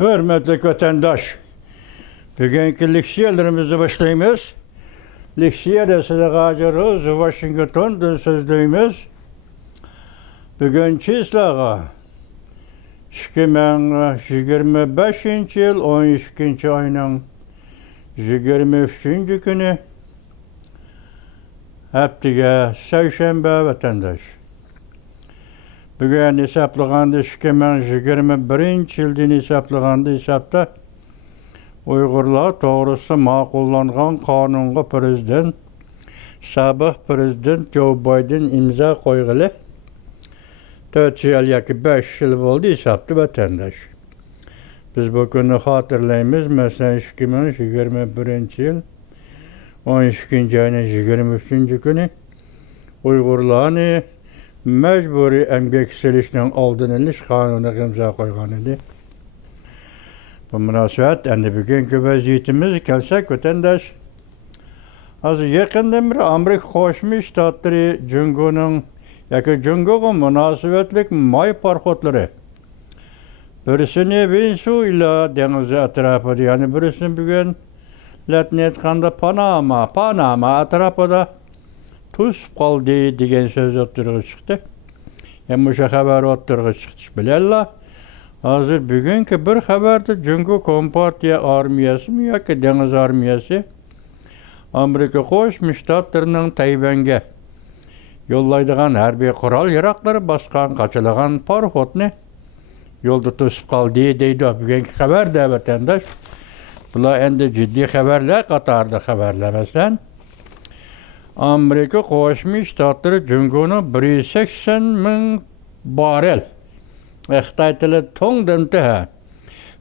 Hürmetli vatandaş, bugünkü leksiyalarımızı başlayımız. Leksiyada size gacırız, Washington'dan sözlüğümüz. Bugün çizlağa 2025 yıl 12. ayının 23. günü haftaga Seyşembe vatandaş. Bugün hesaplaganda 2021 yıldan hesaplaganda hesapta Uygurlar toğrusu maqullanğan kanunga prezident, sabıq prezident Joe Biden imza qoyğılı 4 yıl yoki 5 yıl oldu hesapta vatandaş. Biz bu günü hatırlayımız. Mesela 2021 yıl 12. ayının 23. günü Uygurlarını mecburi emgek silişinin aldığını iliş kanuna imza koygan idi. Bu münasebet endi bugünkü vaziyetimiz kelsek vatandaş. Az yakından bir Amerika Qo'shma Shtatlari Jungo'nun yoki Jungo'ga münasebetlik may parxotları. Birisini Venezuela ila dengizi atrafıda, yani birisini bugün Latin aytganda Panama atrafıda tushib qoldi degan so'z o'ttirg'i chiqdi. Hem o'sha xabar o'ttirg'i chiqish bilan hozir bugungi bir xabarda Jungo Kompartiya armiyasi yoki dengiz armiyasi Amerika Qo'shma Shtatlarining Tayvanga yollaydigan harbiy qurol-yarog'lari bosgan qochalagan parxotni yolda to'sib qoldi deydi bugungi xabarda vatandaş. Bular endi jiddiy xabarlar qatorida xabarlar. Masalan, Amerika Qo'shma Shtatlari Jungoni 180 ming barrel Xitoy tili ton demti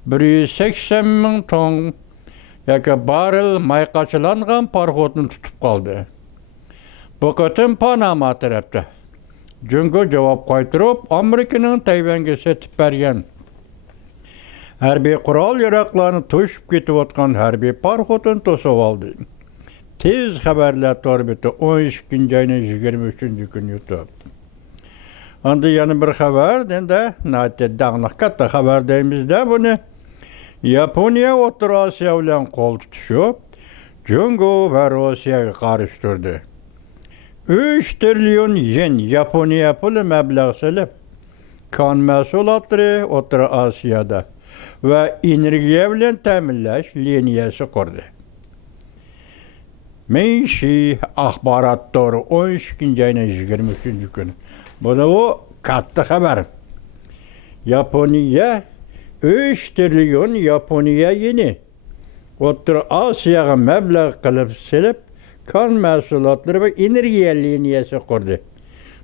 180 ming ton yoki barrel may qochilangan parxotni tutib qoldi. Bu qatim Panama tarafda Jungo javob qaytarib, Amerikaning Tayvanga setib bergan harbiy qurol-yarog'larni to'shib ketayotgan harbiy parxotini to'sib oldi. Tez xabarlar to'rbiti 12. ayının 23. günü YouTube. Anda yana bir xabar, endi nayte dağınıq katta xabar deymizde bunu. Yaponiya O'rta Osiyo bilan qo'l tutishib, Jungo va Rossiyaga qarshi 3 trilyon yen Yaponiya puli mablag' solib, kon mahsulotlari O'rta Osiyoda va energiya bilan ta'minlash liniyasi qurdi. Menshi axborot to'g'ri 12. ayının 23. günü. Bu da o katta xabar. Yaponiya 3 trilyon Yaponiya yeni O'rta Osiyoga mablag' qilib silib, kon mahsulotlari va energiya liniyasi qurdi.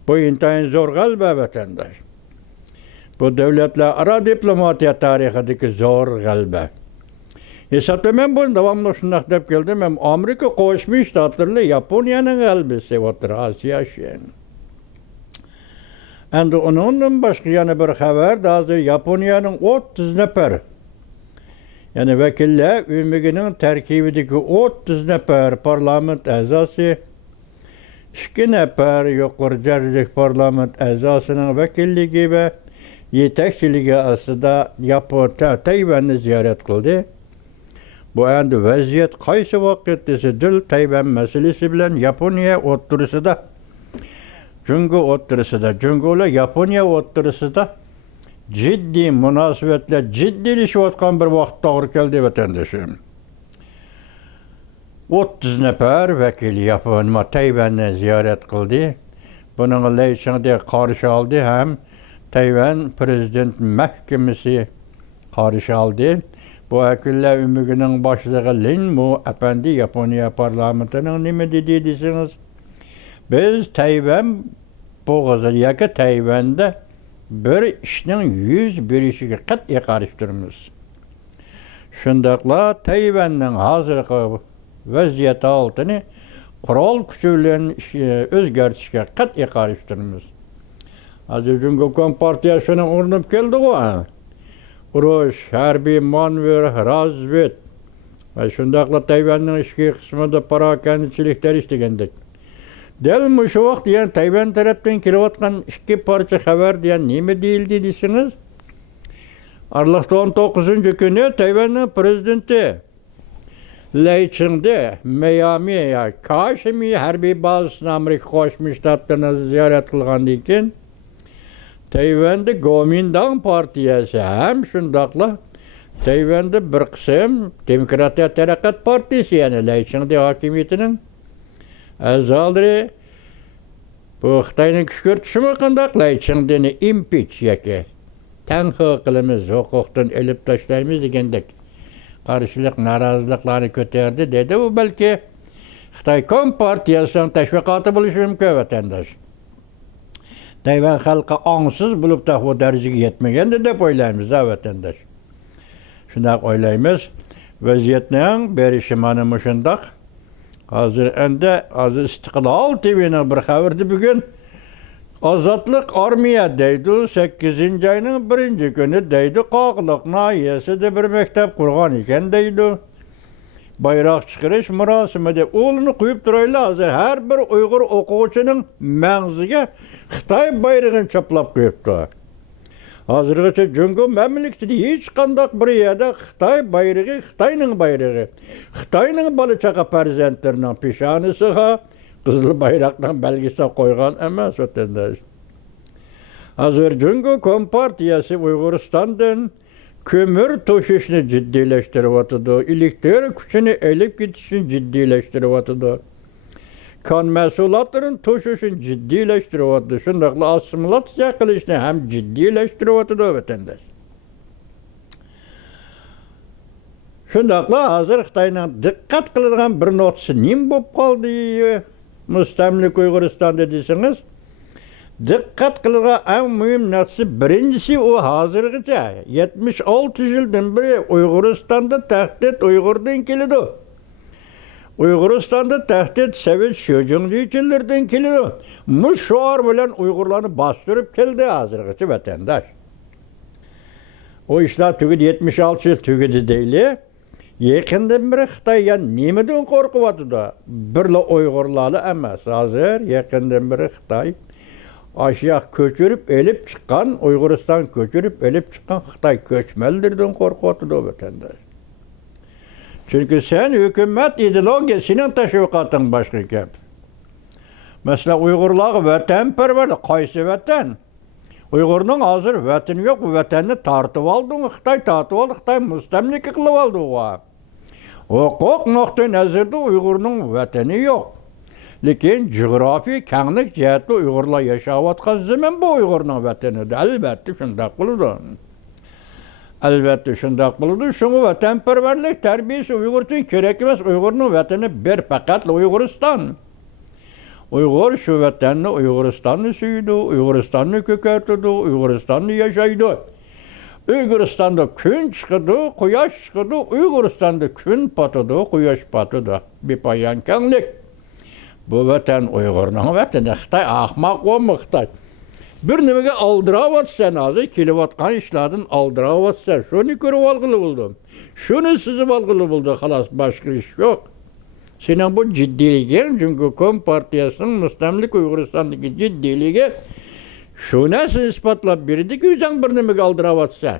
Bu intayin zo'r g'alaba vatandaş. Bu davlatlararo diplomatiya tarixidagi zo'r g'alaba. Hesaplamam bunu davamlı şundaq deb keldim. Hem Amerika Qo'shma Shtatlari Yaponiyaning g'alabasi O'rta Osiyo işin. Endi ondan başqa yana bir xabar, hozir Yaponiyaning 30 nafar yani vakillar ömrigining tarkibidagi 30 nafar parlament a'zosi, 2 nafar yuqori darajadagi parlament a'zosining vakilligi va yetakchiligi ostida Tayvanni ziyorat qildi. Bu endi vaziyat qaysi vaqt desa dil Tayvan masalasi bilan Yaponiya o'rtasida, Jungo o'rtasida, Jungolar Yaponiya o'rtasida ciddi münasebetler ciddilashayotgan bir vaqt to'g'ri keldi vatandoshim. 30 nafar vakil Yaponiya Tayvanni ziyorat qildi. Buning laychingda qarshi oldi ham Tayvan prezident mahkamasi qarshi oldi. Bu vakillar ömrügining boshlig'i Lin Mu apandi Yaponiya parlamentining nima dedi desiniz? Biz Tayvan bo'g'izida yoki Tayvanda bir ishning yuz berishiga qat'iy qarshi turamiz. Shundaqla Tayvanning hozirgi vaziyati oltini qurol kuchi bilan o'zgartirishga qat'iy qarshi turamiz. Hozir Jungo Kompartiyasining o'rnib keldi-ku. Urush, harbiy manevr, razvet va shundaqla Tayvanning ichki qismida parokandachiliklar ishlagandik. Del mushu vaqt yani Tayvan tarafdan kelayotgan ikki parcha xabar degan nima deyildi desiniz? Aralıkta 19. günü Tayvan'ın prezidenti Lei Ching-de Miami'ye Kaşimi harbiy bazasına Amerika Qo'shma Shtatlarini ziyorat qilgandan keyin Tayvanda Kuomintang partiyasi ham shundoqla Tayvanda bir qism Demokratiya taraqqiyot partiyasi, ya'ni Lei Ching-de hokimiyatining a'zolari bu Xitoyning kuch ko'rsatishimi qandaq Lei Ching-deni impeach yoki tanqid qilamiz, huquqdan elib tashlaymiz degandek qarshilik, noroziliklarni ko'tardi dedi. Bu balki Xitoy Kompartiyasining tashviqoti bo'lishi mumkin vatandosh. Tayvan xalqi ongsiz bo'lib bu darajaga yetmagandi deb o'ylaymiz vatandosh. Shunday o'ylaymiz. Vaziyatning berishi mana shundoq. Hozir endi Istiqlol TV'ning bir xabarida bugun Ozodlik armiya deydi 8-oyning 1-kuni deydi Qoqliq noyasida bir maktab qurgan ekan deydi. Bayroq chiqarish marosimida o'g'lini qo'yib turaylar. Hozir har bir Uyg'ur o'quvchining mag'ziga Xitoy bayrog'ini chaplab qo'yibdi. Hozirgacha Jungo mamlakatida hech qanday bir yerda Xitoy bayrog'i, Xitoyning bayrog'i, Xitoyning bola chaqa farzandlarining peshonasiga qizil bayroqdan belgisi qo'ygan emas vatandosh. Hozir Jungo Kompartiyasi Uyg'uristondan ko'mir to'shishni jiddiylashtiriyotidu, elektr kuchini elib ketishni jiddiylashtiriyotidu. Kon mahsulotlarini to'shishni jiddiylashtiriyotidu. Shundaqla assimilyatsiya qilishni ham jiddiylashtiriyotidu vatandosh. Shundaqla hozir Xitoyning diqqat qiladigan bir nuqtasi nim bo'lib qoldi? Mustamlik Uyg'uristonda desangiz, diqqat qiladigan eng muhim nuqtasi birinchisi u hozirgacha 76 yildan beri Uyg'uristonda tahdid Uyg'urdan keladi. Uyg'uristonda tahdid Sovet sho'jinchilardan keladi. Mushuar bilan Uyg'urlarni bostirib keldi hozirgacha vatandosh. O ishlar tugadi 76 yil tugadi deyli. Yaqindan beri Xitoy nimadan qo'rqyapti? Birla Uyg'urlarni emas. Hozir yaqindan beri Xitoy Aşağı ko'chirib elib chiqqan, Uyg'uriston ko'chirib elib chiqqan Xitoy ko'chmanlardan qo'rqyapti vatandosh. Chunki sen hukumat ideologiyasining tashviqoting boshqa gap. Masalan, Uyg'urlar vatanparvarlik, qaysi vatan? Uyg'urning hozir vatani yo'q, bu vatanni tortib oldi, Xitoy tortib oldi, Xitoy mustamlika qilib oldi. Huquq nuqtai nazarda Uyg'urning vatani yo'q. Lekin jug'rofiy kenglik jihatda Uyg'urlar yashayotgan zamin bu Uyg'urning vatanidir. Albatta shunday bo'ladi. Albatta shunday bo'ladi. Shunga vatanparvarlik tarbiyasi Uyg'ur uchun kerak emas. Uyg'urning vatani bir faqat Uyg'uriston. Uyg'ur shu vatanni, Uyg'uristonni suydi, Uyg'uristonni ko'kartirdi, Uyg'uristonni yashaydi. Uyg'uristonda kun chiqadi, quyosh chiqadi, Uyg'uristonda kun patadi, quyosh patadi. Bepoyon kenglik. Bu vatan Uyg'urning vatani. Xitoy ahmoq bo'lma Xitoy. Bir nimaga aldirayotsan, hozir kelayotgan ishlardan aldirayotsan, shuni ko'rib olg'ili bo'ldim. Shuni sizib olg'ili bo'ldi, xolos, boshqa ish yo'q. Sening bu jiddiyliging, Jungo Kompartiyasining mustamlik Uyg'uristondagi jiddiyligi shu narsani isbotlab berdi-ki, o'zing bir nimaga aldirayotsan.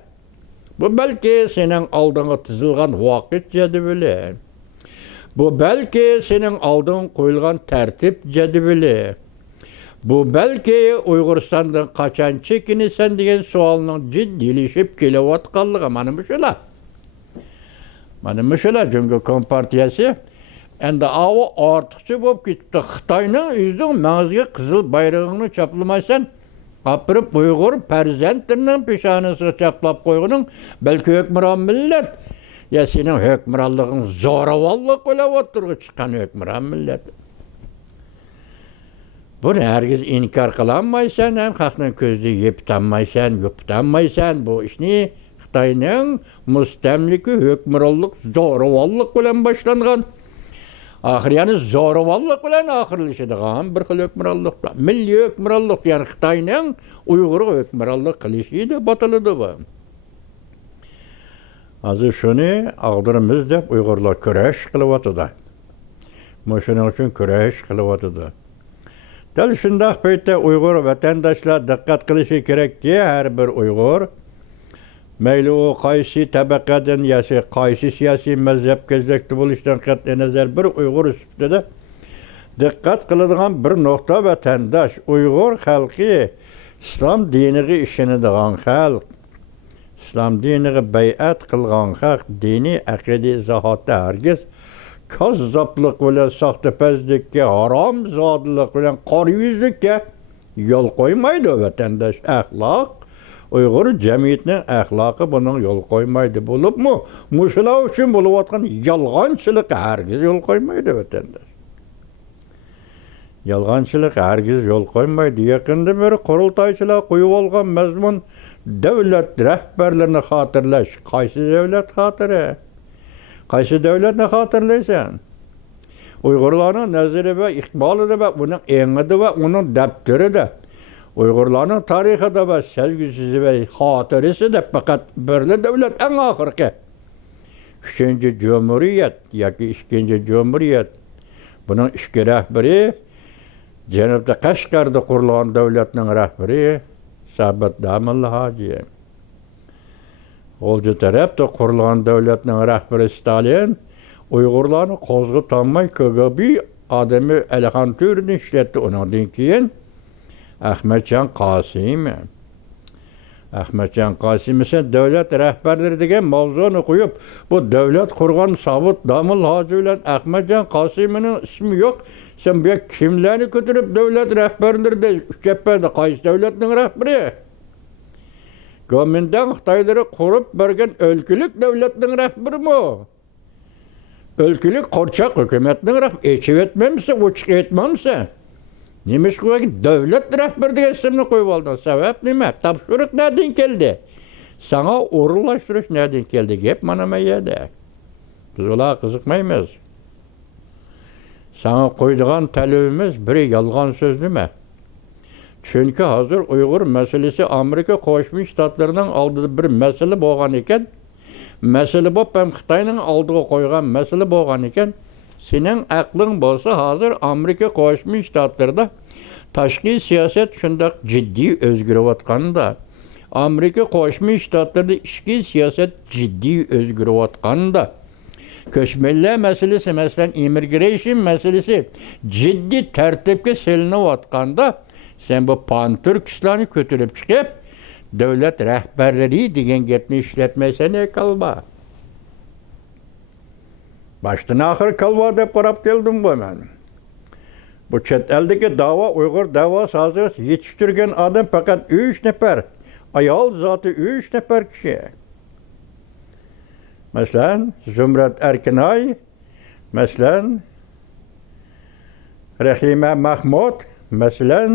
Bu balki sening oldinga tizilgan vaqt jadvali. Bu belki senin aldığın qo'yilgan tartib jadvali. Bu belki Uyg'uristondan qachon chekinasan degan savolning jiddiylashib kelayotganligi mana shular. Mana shular Jungo Kompartiyasi endi ortiqcha bo'lib ketdi. Xitoyning o'zining mag'ziga qizil bayrog'ini chaplamaysan, apirib Uyg'ur farzandlarining peshonasiga chaplab qo'yganing balki hukmron millat. Ya senin hükmranlığın zo'ravonlik qilib o'tirib chiqqan hukmron millat. Buni herkes inkar qilolmaysan, ham xalqning ko'zida yeptanmaysan, yuptanmaysan. Bu ishni Xitoyning mustamlika hukmronlik zo'ravonlik bilan boshlangan. Axir yani zo'ravonlik bilan oxirlashadigan bir xil hukmronlikda. Milliy hukmronlik, ya'ni Xitoyning Uyg'ur hukmronlik qilishi deb ataladi bu. Hozir shuni ag'dirimiz deb Uyg'urlar kurash qilyapti. Shuning uchun kurash qilyapti. Dal shundaq paytda Uyg'ur vatandoshlar diqqat qilishi kerakki, har bir Uyg'ur Meyli o qaysi tabaqadan yasa, qaysi siyasi mezhepkezlikte buluştan qat'i nazar bir Uygur üstüde dikkat kılıdığan bir nokta vatandaş Uygur halkı İslam diniği işini dağan halk, İslam diniği beyat kılgan halk, dini akidi zahatta herkes kazzaplık ve sahtepezlikke, haram zadılık ve qariyüzlükke yol koymaydı o vatandaş. Ahlak, Uygur cemiyetinin ahlakı bunun yol koymaydı. Bulup mu? Muşulav için bulup atkan yalğançılık herkes yol koymaydı vatandaş. Yalğançılık herkes yol koymaydı. Yakında bir kurultayçılığa koyup olgan mezmun devlet rehberlerini hatırlaş. Qaysı devlet hatırı? Qaysı devletini hatırlaysan? Uygurların neziri ve ikbalı da ve onun eğini ve onun defteri de Uygurların tarihi de ve sevgisi ve hatırısı da fakat böyle devlet en ahırki. 3. Cumhuriyet yaki 2. Cumhuriyet bunun iki rehberi Cenab-ı Kaşgar'da kurulan devletinin rehberi Sabit Damıllı Hacı. Olcu tarafta kurulan devletinin rehberi Stalin Uygurlarını kozgu tanmay KGB adamı Elhan Türü'nü işletti ondan keyin Ahmetcan Kasimi. Ahmetcan Kasimi ise devlet rehberleri degen mavzunu koyup bu devlet kurgan Sabit Damıl Hacı ile Ahmetcan Kasimi'nin ismi yok. Sen bir kimlerini götürüp devlet rehberleri de cephede qaysı devletinin rehberi? Gomindan Xitayları kurup bergen ülkülük devletinin rehberi mi o? Ülkülük korçak hükümetinin rehberi. Eçiv etmemişsin, uçuk etmemişsin. Neymiş bu ki devlet rehberi diye isimini koyup aldın. Sebep neyme? Tapşırık nereden geldi? Sana uğurlaştırış nereden geldi? Hep manama yedi. Biz ola kızıkmayız. Sana koyduğun talebimiz biri yalgan söz değil mi? Çünkü hazır Uygur meselesi Amerika Koşmuş Ştatlarının aldığı bir mesele boğan iken, mesele bu hem Xitayning aldığı koygan mesele boğan iken, senin aklın bolsa hazır Amerika Koşmuş Ştatlarında taşqi siyaset şundak ciddi özgürüvatqanda, Amerika Koşmuş Ştatlarında içki siyaset ciddi özgürüvatqanda, köçmeliler meselesi, mesela immigration meselesi ciddi tertipke selinevatqanda, sen bu pan-Türk İslam'ı götürüp çıkıp devlet rehberleri degen gepni işletmese ne kalba? Baştan ahir kalba dep qarap geldim bu ben. Bu chet eldeki dava Uygur davası hazır yetiştirgen adam fakat 3 nefer. Ayal zatı 3 nefer kişi. Mesela Zümret Erkinay, mesela Rahime Mahmud, mesela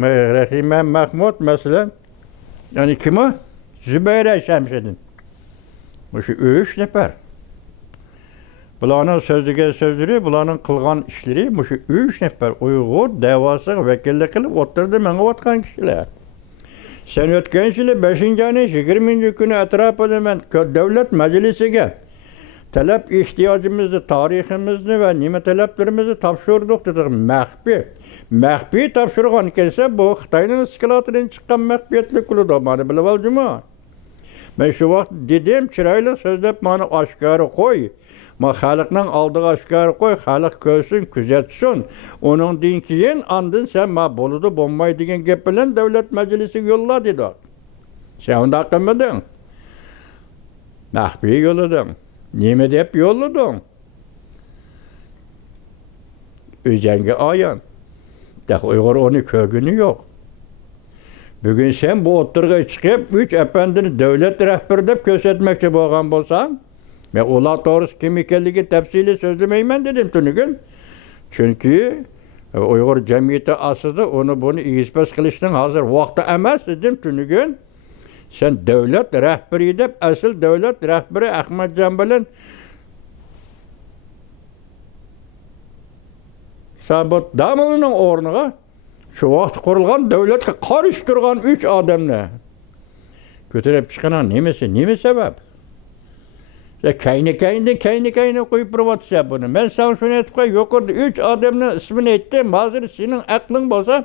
Rahime Mahmud mesela yani kim o? Zübeyre Şemşedin. Bu şu 3 nefer. Bularning sözlüge sözleri, bularning qilgan işleri, bu şu 3 nefer Uygur davası vekillik qilib o'tirdi, menga o'tgan kishilar. Sen o'tgan yili 5-ayning 20 kuni atrofida men davlat majlisiga talab ehtiyojimizni, tariximizni va nima talablarimizni topshirdik dedik. Maxfiy topshirgan kelsa, bu Xitoyning skilatidan chiqqan maxfiyatli kulida mani bilib oldimi? Men shu vaqt dedim, chiroyli so'zlab mani oshkora qo'y. Ma xalqning oldiga oshkora qo'y, xalq ko'rsin, kuzatsin. Uningdan keyin andin sen ma bo'ladi, bo'lmaydi degan gap bilan davlat majlisiga yo'lla dedi. Sen unda qilmading. Maxfiy yo'llading. Nima deb yo'llading? O'zingga ayon. Dak Uyg'ur uni ko'gini yo'q. Bugun sen bu o'tirga chiqib, 3 apandini davlat rahbari deb ko'rsatmoqchi bo'lgan bo'lsang, men ular to'g'risi kim ekanligi tafsili so'zlamayman dedim tunugun. Chunki Uyg'ur jamiyati aslida uni buni isbot qilishning hozir vaqti emas dedim tunugun. Sen davlat rahbari deb asl davlat rahbari Ahmadjon bilan Sabit Damılning o'rniga shu vaqt qurilgan davlatga qarish turgan 3 odamni ko'tarib chiqqan nima sabab? Kayni qo'yib turibsa buni. Men sana shuni aytib qo'y, yuqorida 3 odamning ismini aytdim. Hozir sening aqling bo'lsa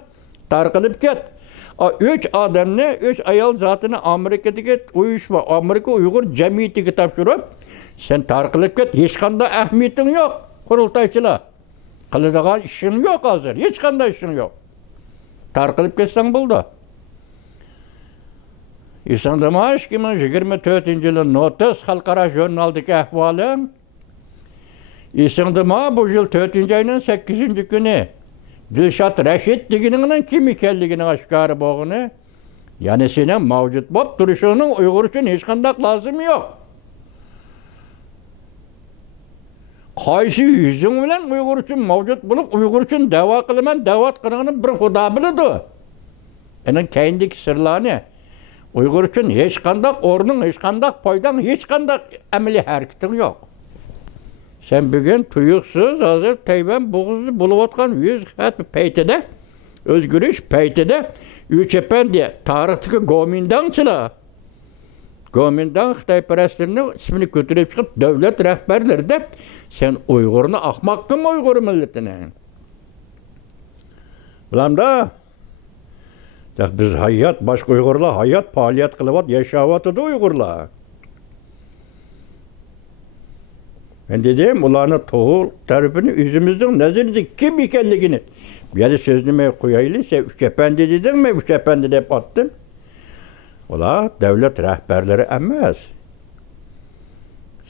tarqilib ket. Üç adamını, üç ayal zatını Amerika'daki uyuşma, Amerika Uygur Cemiyeti'ne tapşırıp, sen tarqılıp ket, hiç kanda ehmiyetin yok, kurultayçılar. Kılıdığan işin yok hazır, hiç kanda işin yok. Tarqılıp ketsen buldu. İsandamaş kimin 24 yılın Notis Halkara Jurnaldaki ahvalın, İsandama bu yıl 4. ayının 8. günü Dilşat Reşit digininin kim ikelligini aşkarı boğunu, yani senin mavcut bop duruşunun Uygur için hiç kandak lazım yok. Kaysi yüzün bilen Uygur için mavcut bulup Uygur için dava kılıman davat kılığını bir huda bilidu. Onun kendi sırlarını Uygur için hiç kandak ornun, hiç kandak paydan, hiç kandak emeli hareketin yok. Sen bugün tuyuksuz hazır teyben boğazı buluvatkan 100 hat peytede, özgürüş peytede, üç efendi tarihteki gomindançılar. Gomindan Xitay perestlerinin ismini götürüp çıkıp devlet rehberleri de sen Uygur'unu ahmakkın mı Uygur milletine? Ulan da biz hayat, başka Uygurlar hayat, faaliyet kılıvat, yaşavatıdı Uygurlar. Ben dedim, ulanı toğul tarifini yüzümüzden nezirdi kim ikenligini. Yani sözünü koyaylı, üç efendi dedin mi, üç efendi de attım. Ola devlet rehberleri emez.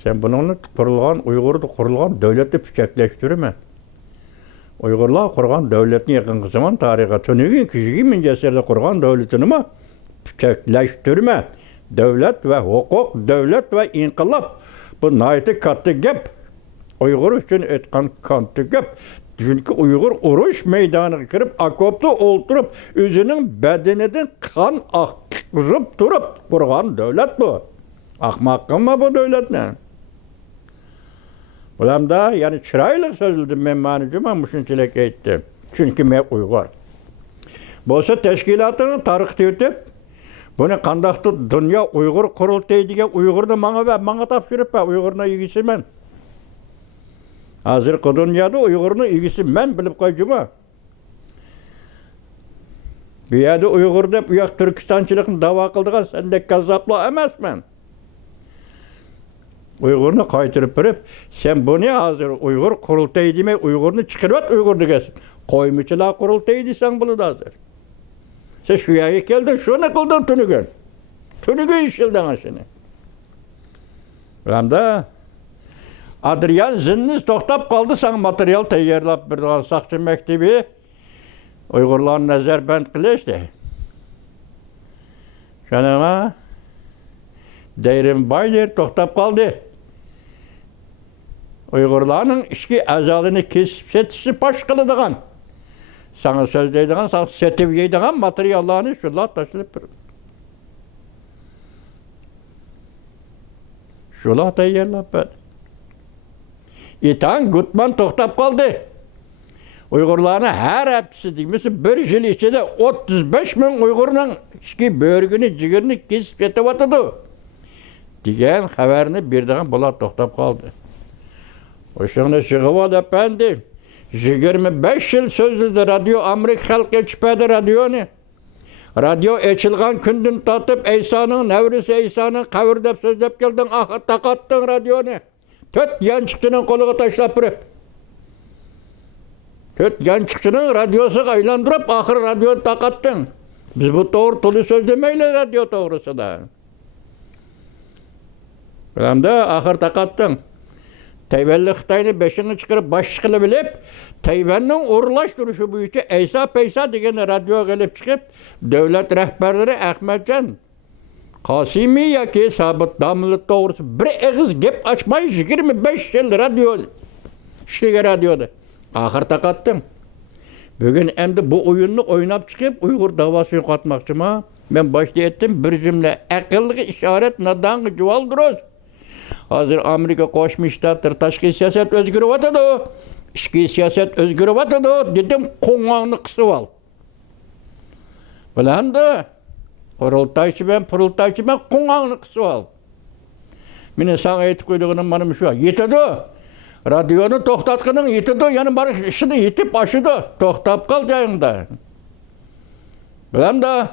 Sen bununla kurulgan, Uygur'da kurulgan devleti püçekleştirme. Uygurlar kurgan devletini yakın zaman tarihe tönügün kişiyi minceserde kurgan devletini mi püçekleştirme. Devlet ve hukuk, devlet ve inkılap. Bu nayeti katı gep. Uygur için etkan katı gep. Çünkü Uygur uruş meydanına girip akopta oturup üzünün bedeniden kan akıp durup kurgan devlet bu. Ahmakkın mı bu devlet ne? Ulan da yani çırayla sözüldüm ben manicim muşunçilek ettim. Çünkü ben Uygur. Bosa teşkilatını tarih deyip bunu kandaktı dünya Uygur kurultayı diye Uygur'da bana tapşırıp Uygur'una ilgisi ben. Hazır dünyada Uygur'un ilgisi ben bilip koycuma. Bir yerde Uygur'da uyak Türkistançılıkın dava kıldığın sende kazzapla emez ben. Uygur'unu kaytırıp verip sen bu ne hazır Uygur kurultayı demek Uygur'unu çıkarıp Uygur'da gelsin. Koymuşçılar kurultayı desen bunu da hazır. Sen şu yaya geldin şunu kıldın tünügün. Tünügün işildin aşını. Ulan da Adrian zinniniz toxtab qaldı sana material tayyorlab bir saqchi maktabi Uyg'urlarni nazarband qilishdi. Shanama Deyrimbayler toxtab qaldı. Uyg'urlarning ichki a'zolarini kesib setishni fosh qiladigan, sana so'zlaydigan, sana setib yeydigan materiallarni shular tashlab turibdi. Shular tayyorlab berdi. İtan Gutman toxtab qaldı. Uygurlarına her hepsi demişsin bir yıl içinde 35 bin Uygur'un işki börgünü, cigirini kesip yetivatıdı. Diyen haberini birden bular toxtab qaldı. O şimdi çıkıvat efendim. 25 yıl sözlüdü radyo Amerika halkı çıkmadı radyonu. Radyo eçilgan kündün tatıp İsa'nın, Nevrisi İsa'nın kavirdep sözlep geldin, ahı takattın radyonu. Töt yançıkçının koluğa taşlap bürüp. Töt yançıkçının radyosu aylandırıp ahır radyonu takattın. Biz bu doğru tulu söz demeyle radyo doğrusu da. Bilam da ahır takattın. Tayvanlı Xitay'ını beşini çıkarıp baş çıkılı bilip Tayvan'ın uğurlaş duruşu bu içi Eysa Peysa diyen radyoya gelip çıkıp devlet rehberleri Ahmetcan Kasimi ya ki sabit damlı doğrusu bir ağız gep açmayı 25 yıl radyo işlege radyoda. Ahır takattım. Bugün hem bu oyunu oynap çıkıp Uygur davasını katmakçı mı? Ben başta ettim bir cümle akıllı işaret nadan cuval duruyoruz. Hazır Amerika koşmuştadır, taşkı siyaset özgürü vatıdı. İşki siyaset özgürü vatıdı. Dedim konağını kısıval. Bilen de kurultayçı ben konağını kısıval. Mine sana etip koyduğunun benim şu an. Yetidi. Radyonu toxtatkının yetidi. Yani bana işini yetip aşıdı. Toxtap kal yayında. Hem de